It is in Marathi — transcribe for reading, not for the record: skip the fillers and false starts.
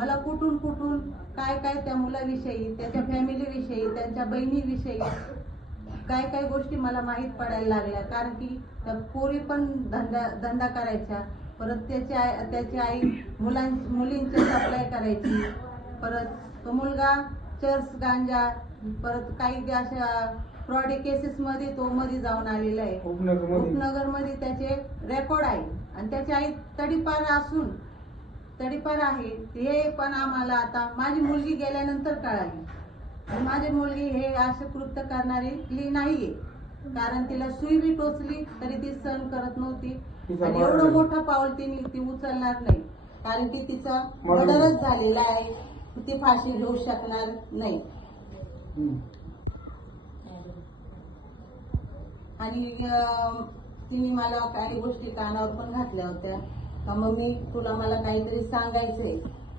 मला कुठून कुठून काय काय त्या मुलाविषयी, त्याच्या फॅमिलीविषयी, त्यांच्या बहिणीविषयी काय काय गोष्टी मला माहीत पडायला लागल्या. कारण की त्या पोरी पण धंदा करायच्या, परत त्याची आई मुलींचे सप्लाय करायची, परत तो मुलगा चर्च गांजा, परत काही अशा फ्रॉडी केसेस मध्ये तो मध्ये जाऊन आलेला आहे. उपनगर मध्ये त्याचे रेकॉर्ड आहे आणि त्याची आई तडीपार आहे. हे पण आम्हाला आता माझी मुलगी गेल्यानंतर कळाली. माझी मुलगी हे असे कृत्य करणारी नाहीये, कारण तिला सुई बी टोचली तरी ती सहन करत नव्हती. आणि एवढं मोठं पाऊल ती उचलणार नाही, कारण की तिचा मर्डरच झालेला आहे. ती फाशी घेऊ शकणार नाही. आणि तिने मला काही गोष्टी कानावर पण घातल्या होत्या का मम्मी तुला मला काहीतरी सांगायचंय.